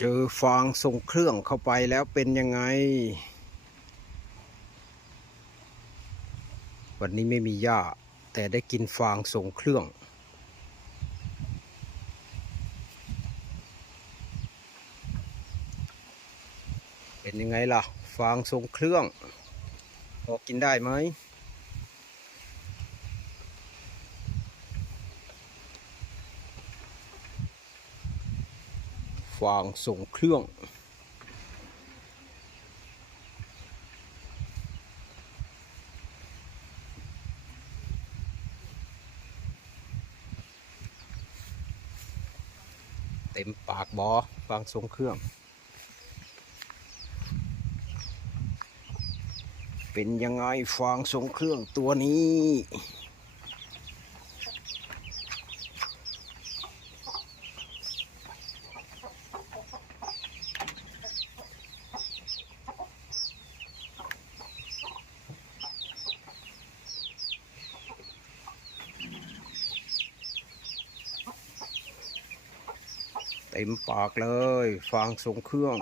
เจอฟางทรงเครื่องเข้าไปแล้วเป็นยังไง วันนี้ไม่มีหญ้า แต่ได้กินฟางทรงเครื่อง เป็นยังไงล่ะ ฟางทรงเครื่อง พอกินได้ไหมางส่งเครื่อง เต็มปากบอฟางส่งเครื่อง เป็นยังไงฟางส่งเครื่องตัวนี้ เต็มปากเลย ฟางส่งเครื่อง